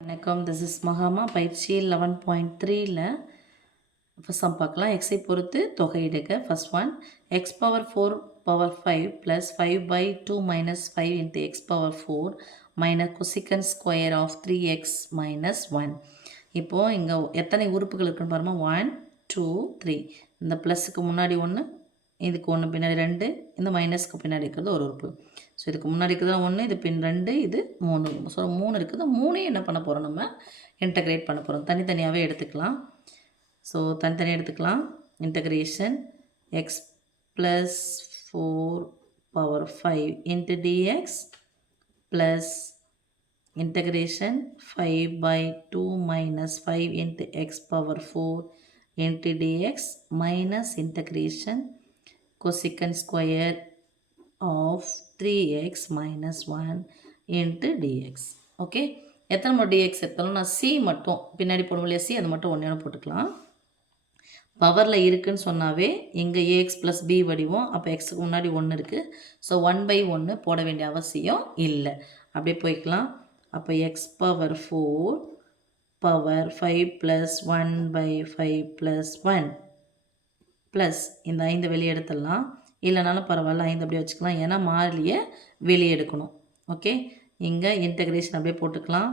வணக்கம், this is மகாமா. பயிற்சி 11.3ல first some பார்க்கலாம். எக்ஸை பொறுத்து தொகையிடுக. First one, x power 4 power 5 plus 5/2 minus 5 into x power 4 minus cosecant square of 3x minus 1. இப்போது இங்கே எத்தனை உறுப்புகள் இருக்குன்னு பாருமா? 1 2 3. இந்த ப்ளஸுக்கு முன்னாடி ஒன்று, இதுக்கு ஒன்று பின்னாடி 2, இந்த மைனஸ்க்கு பின்னாடி இருக்கிறது ஒரு உறுப்பு. ஸோ இதுக்கு முன்னாடி இருக்கிறது 1, இது பின் 2, இது 3. ஸோ 3 இருக்குது. 3ஐயும் என்ன பண்ண போகிறோம்? நம்ம இன்டகிரேட் பண்ண போகிறோம். தனித்தனியாகவே எடுத்துக்கலாம். ஸோ தனித்தனியாக எடுத்துக்கலாம். Integration X plus 4 power 5 into dx plus integration 5/2 minus 5 into x power 4 into dx minus integration cosecant square of 3x minus 1 into dx. Okay, எத்தனை மட்டும் dx எடுத்தாலும் நான் c மட்டும் பின்னாடி போடும் இல்லையா, c அது மட்டும் ஒன்று போட்டுக்கலாம். பவரில் இருக்குன்னு சொன்னாவே இங்கே ax ப்ளஸ் b வடிவம். அப்போ எக்ஸுக்கு முன்னாடி 1 இருக்குது. ஸோ 1/1 போட வேண்டிய அவசியம் இல்லை. அப்படியே போய்க்கலாம். அப்போ X power 4 power 5 plus 1/5 plus 1 plus இந்த 5 வெளியே எடுத்துடலாம். இல்லைனாலும் பரவாயில்ல, 5 அப்படியே வச்சுக்கலாம். ஏன்னா மாறிலியை வெளியே எடுக்கணும். ஓகே, இங்கே இன்டகிரேஷன் அப்படியே போட்டுக்கலாம்.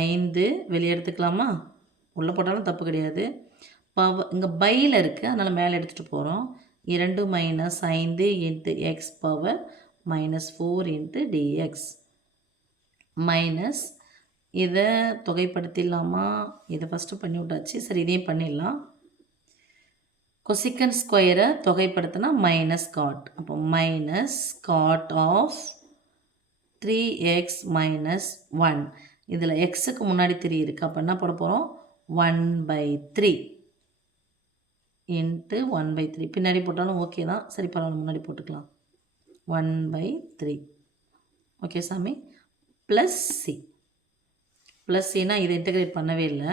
5 வெளியே எடுத்துக்கலாமா? உள்ளே போட்டாலும் தப்பு கிடையாது. பவர் இங்கே பையில் இருக்குது, அதனால் மேலே எடுத்துகிட்டு போகிறோம். 2 minus 5 into x power minus 4 into dx minus இதை தொகைப்படுத்திடலாமா? இதை ஃபஸ்ட்டு பண்ணி விட்டாச்சு. சரி, இதையும் பண்ணிடலாம். கொசிகன் ஸ்கொயரை தொகைப்படுத்தினா மைனஸ் காட். அப்போ minus cot of 3x minus 1. இதில் எக்ஸுக்கு முன்னாடி 3 இருக்குது. அப்போ என்ன போட போகிறோம்? 1/3 இன்ட்டு 1/3. பின்னாடி போட்டாலும் ஓகே தான். சரி, பரவாயில்ல, முன்னாடி போட்டுக்கலாம். 1/3. ஓகே சாமி. Plus C. ப்ளஸ் சின்னா இதை இன்டகிரேட் பண்ணவே இல்லை.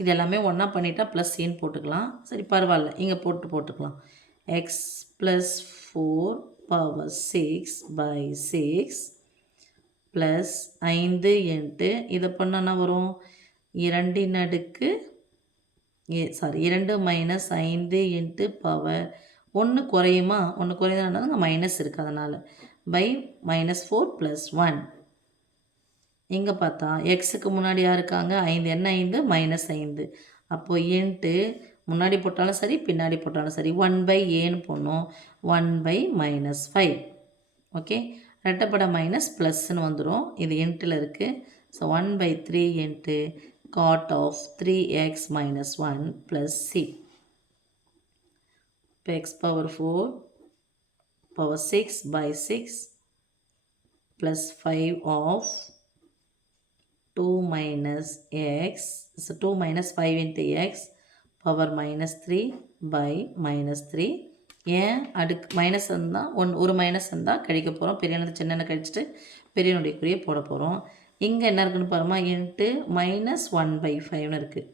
இது எல்லாமே ஒன்றா பண்ணிட்டா ப்ளஸ் சின்னு போட்டுக்கலாம். சரி, பரவாயில்ல, இங்கே போட்டுக்கலாம். X plus 4 power 6/6 plus 5 into இதை பண்ணனா வரும் 2 அடுக்கு 2 மைனஸ் 5 இன்ட்டு பவர் 1 குறையுமா? 1 குறையுதுன்னா அங்கே மைனஸ் இருக்குது, அதனால் பை மைனஸ் 4 ப்ளஸ் 1. இங்கே பார்த்தா எக்ஸுக்கு முன்னாடி யார் இருக்காங்க? 5. என்ன 5? மைனஸ் 5. அப்போது இன்ட்டு முன்னாடி போட்டாலும் சரி பின்னாடி போட்டாலும் சரி 1/aன்னு போடணும். 1/-5. ஓகே, ரெட்டப்பட மைனஸ் ப்ளஸ்ன்னு வந்துடும். இது இன்ட்டில் இருக்குது. So 1/3 into cot of 3x minus 1 plus C. இப்போ x power 4 power 6/6 plus 5 of 2 minus x, so 2 minus 5 into x power minus 3 by minus 3. ஏன் அடுக்கு மைனஸ் இருந்தால் ஒரு மைனஸ் இருந்தால் கழிக்க போகிறோம். பெரியனது சின்ன கழிச்சிட்டு பெரியனுடைய குறியை போட போகிறோம். இங்கே என்ன இருக்குன்னு பாருமா? இன்ட்டு மைனஸ் 1/5ன்னு இருக்குது.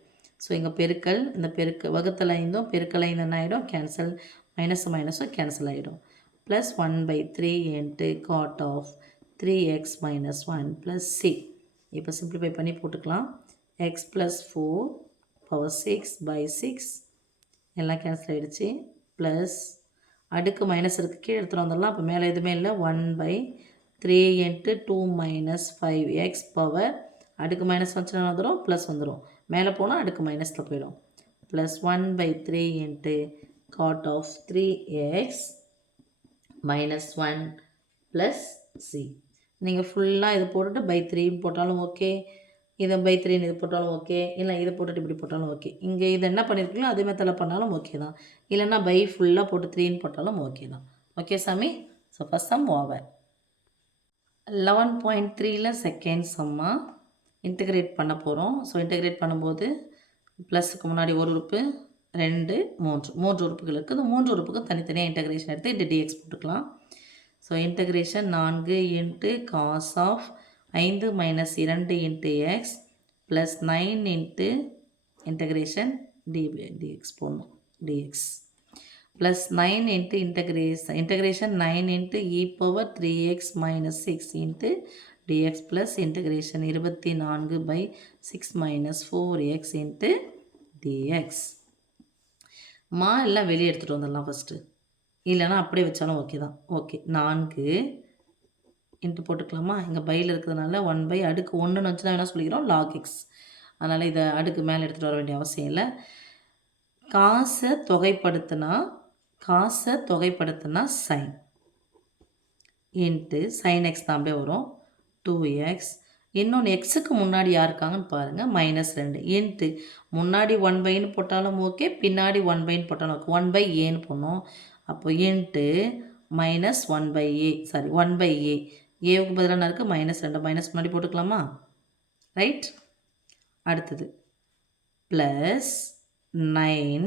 ஸோ இங்கே பெருக்கல், இந்த வகுத்தல் 5 பெருக்கல் 5 என்ன ஆகிடும்? கேன்சல். மைனஸும் கேன்சல் ஆகிடும். Plus 1/3 into cot of 3x minus 1 plus C. இப்போ சிம்பிளிஃபை பண்ணி போட்டுக்கலாம். எக்ஸ் ப்ளஸ் 4 பவர் 6/6 எல்லாம் கேன்சல் ஆகிடுச்சு. ப்ளஸ் அடுக்கு மைனஸ் இருக்குது, கீழே எடுத்துகிட்டு வந்துடலாம். அப்போ மேலே எதுவுமே இல்லை. 1/3 இன்ட்டு 2 மைனஸ் 5x பவர் அடுக்கு மைனஸ் வந்துச்சுன்னா வந்துடும், ப்ளஸ் வந்துடும். மேலே போனால் அடுக்கு மைனஸில் போயிடும். Plus 1/3 into cot of 3x minus 1 plus C. நீங்கள் ஃபுல்லாக இது போட்டுட்டு பை 3 போட்டாலும் ஓகே, இதை பை 3 இது போட்டாலும் ஓகே, இல்லை இதை போட்டுட்டு இப்படி போட்டாலும் ஓகே. இங்கே இதை என்ன பண்ணியிருக்கீங்களோ அதே மெத்தடில் பண்ணாலும் ஓகே தான். இல்லைன்னா பை ஃபுல்லாக போட்டு 3ன்னு போட்டாலும் ஓகே தான். ஓகே சாமி. So first sum over. 11.3ல செகண்ட் சம்மாக இன்டகிரேட் பண்ண போகிறோம். ஸோ இன்டகிரேட் பண்ணும்போது ப்ளஸுக்கு முன்னாடி ஒரு உறுப்பு, 2 3 உறுப்புகள் இருக்குது. இந்த 3 உறுப்புக்கும் தனித்தனியாக இன்டகிரேஷன் எடுத்து இது டிஎக்ஸ் போட்டுக்கலாம். So integration 4 into cos of 5 minus 2 into x plus 9 into integration dx போடணும். Dx plus 9 into integration 9 into e power 3x minus 6 into dx plus integration 24/6 - 4x dx. எல்லாம் வெளியே எடுத்துகிட்டு வந்துடலாம் ஃபஸ்ட்டு, இல்லைனா அப்படியே வச்சாலும் ஓகே தான். ஓகே, 4 இன்ட்டு போட்டுக்கலாமா? இங்கே பையில் இருக்கிறதுனால 1 அடுக்கு 1ன்னு வச்சு தான் என்ன சொல்லிக்கிறோம், log x. அதனால் இதை அடுக்கு மேலே எடுத்துகிட்டு வர வேண்டிய அவசியம் இல்லை. காசை தொகைப்படுத்தினா சைன் இன்ட்டு சைன் எக்ஸ் தான் அப்படியே வரும் 2x. இன்னொன்று எக்ஸுக்கு முன்னாடி யார் இருக்காங்கன்னு பாருங்கள், -2 இன்ட்டு முன்னாடி 1/ன்னு போட்டாலும் ஓகே, பின்னாடி 1/ன்னு போட்டாலும் ஓகே, 1/aன்னு போடணும். அப்போ இன்ட்டு -1/a ஏவுக்கு பதிலாக என்ன இருக்குது, -2 மைனஸ் முன்னாடி போட்டுக்கலாமா? ரைட். அடுத்தது ப்ளஸ் 9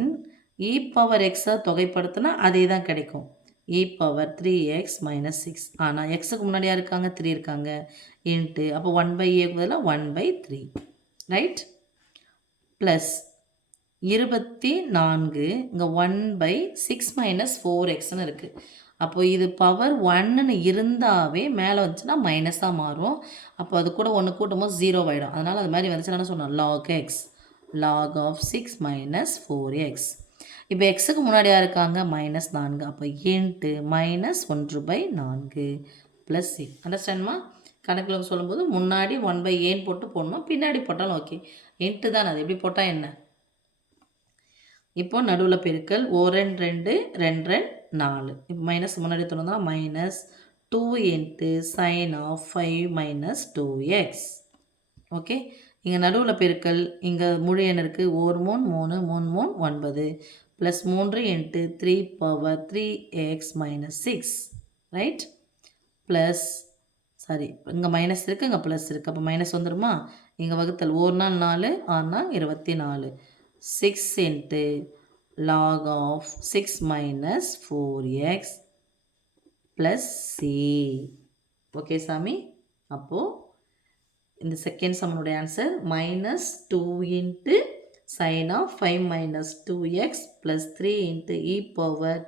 e பவர் எக்ஸை தொகைப்படுத்தினா அதே தான் கிடைக்கும், e பவர் 3x - 6. ஆனால் எக்ஸுக்கு முன்னாடியாக இருக்காங்க, 3 இருக்காங்க, இன்ட்டு அப்போ 1/aக்கு பதிலாக 1/3. ரைட். ப்ளஸ் 24 இங்கே 1/6 - 4xன்னு இருக்குது. அப்போ இது பவர் 1ன்னு இருந்தாவே மேலே வந்துச்சுன்னா மைனஸாக மாறும். அப்போ அது கூட 1 கூட்டும்போது 0 ஆகிடும். அதனால் அது மாதிரி வந்துச்சுன்னா என்ன சொன்னோம், log x, log of 6 - 4x. இப்போ எக்ஸுக்கு முன்னாடியாக இருக்காங்க -4, அப்போ இன்ட்டு -1/4 ப்ளஸ் c. அண்டர்ஸ்டாண்ட்மா? கணக்கில் சொல்லும்போது முன்னாடி 1/aன்னு போட்டு போடணும், பின்னாடி போட்டாலும் ஓகே. இன்ட்டு தான், அது எப்படி போட்டால் என்ன. இப்போ நடுவில் பெருக்கல், 2 2 2 4. இப்போ மைனஸ் முன்னாடி தோணுதா, -2 into sine of 5 - 2x. Okay, இங்கே நடுவில் பெருக்கல், இங்கே முழு எண் இருக்குது, 1 3 3 3 3 9 plus 3 into 3 power 3x - 6. Right. Plus இங்கே மைனஸ் இருக்குது, இங்கே ப்ளஸ் இருக்குது, அப்போ மைனஸ் வந்துடுமா? இங்கே வகுத்தல், 1 நாள் 4 6 நாள் 24 6 into log of 6 - 4x plus c. Okay சாமி. அப்போது இந்த செகண்ட் சம்மனுடைய answer -2 into sine of 5 - 2x plus 3 into e power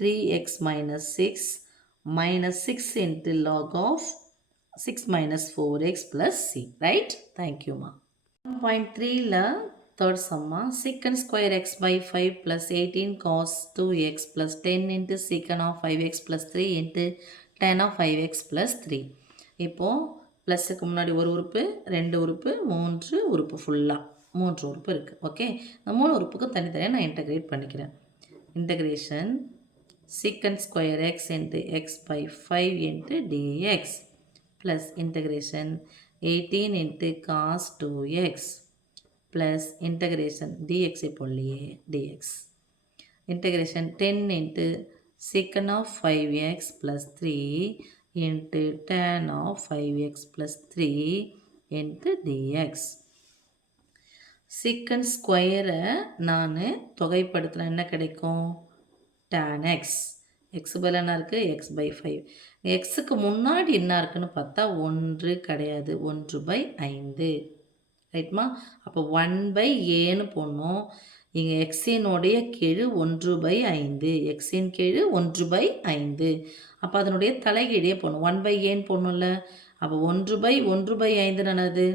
3x - 6 -6 into log of 6 - 4x plus c. Right. தேங்க்யூம்மா. 1.3ல் தேர்ட் சம்மா, secant square x by 5 plus 18 cos 2x plus 10 into secant of 5x plus 3 into tan of 5x plus 3. இப்போது ப்ளஸுக்கு முன்னாடி ஒரு உறுப்பு, 2 உறுப்பு, 3 உறுப்பு, ஃபுல்லாக 3 உறுப்பு இருக்குது. ஓகே, இந்த 3 உறுப்புக்கும் தனித்தனியாக நான் இன்டகிரேட் பண்ணிக்கிறேன். Integration secant square x into x by 5 into dx plus integration 18 into cos 2x plus integration dx போடலையே dx. integration 10 into secant of 5x plus 3 into tan of 5x plus 3 into dx. secant square நான் தொகைப்படுத்தினா என்ன கிடைக்கும், tan x. x பதில் என்ன இருக்குது, x by 5. எக்ஸுக்கு முன்னாடி என்ன இருக்குன்னு பார்த்தா 1 கிடையாது, 1/5. ரைட்மா? அப்போ 1/aன்னு போடணும். இங்கே எக்ஸினுடைய கீழ் 1/5, எக்ஸின் கீழ் 1/5. அப்போ அதனுடைய தலைகீழே போடணும், 1/aன்னு போடணும்ல. அப்போ 1/5 என்னது,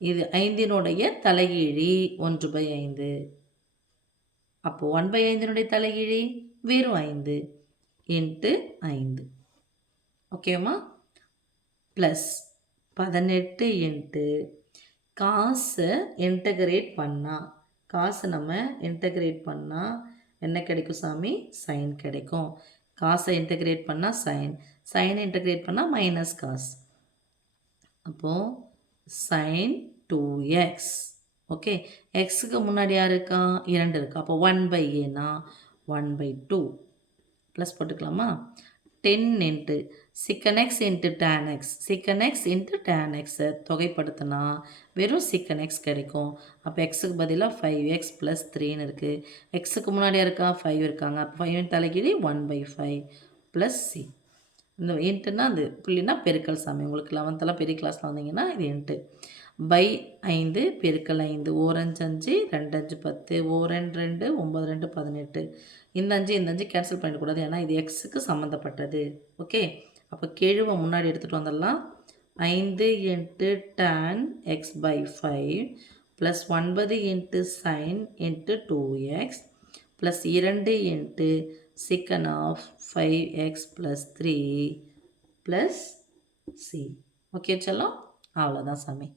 இது 5னுடைய தலைகீழி 1/5. அப்போ 1/5னுடைய தலைகீழி வெறும் 5 இன்ட்டு 5. ஓகேம்மா? ப்ளஸ் 18 இன்ட்டு காசை இன்டகிரேட் பண்ணால், காசை நம்ம இன்டகிரேட் பண்ணால் என்ன கிடைக்கும் சாமி, சைன் கிடைக்கும். காசை இன்டகிரேட் பண்ணால் சைன், சைனை இன்டகிரேட் பண்ணால் மைனஸ் காஸ். அப்போது சைன் 2x. ஓகே, எக்ஸுக்கு முன்னாடி யார் இருக்கா, 2 இருக்கா. அப்போ 1/aனா 1/2 ப்ளஸ் போட்டுக்கலாமா. 10 into secant x into tan x, secant x into tan x தொகைப்படுத்தினா வெறும் secant x கிடைக்கும். அப்போ எக்ஸுக்கு பதிலாக 5x ப்ளஸ் 3ன்னு இருக்குது. எக்ஸுக்கு முன்னாடியாக இருக்கா, 5 இருக்காங்க. அப்போ 5 தலைகீழி 1/5 ப்ளஸ் c. இந்த இன்ட்டுன்னா அது புள்ளினா பெருக்கல் சாமி. உங்களுக்கு 11th பெரிய கிளாஸில் வந்தீங்கன்னா இது இன்ட்டு பை 5 பெருக்கல் 5, 1 5 5 2 5 10, 1 2 9 2 18. இந்த 5 கேன்சல் பண்ணிடக்கூடாது, ஏன்னா இது எக்ஸுக்கு சம்மந்தப்பட்டது. ஓகே, அப்போ கெழுவை முன்னாடி எடுத்துகிட்டு வந்துடலாம். 5 into tan x by 5 plus 9 into sin into 2x plus 2 into secant of 5x plus 3 plus C. Okay செல்லம், அவ்வளோதான் சாமி.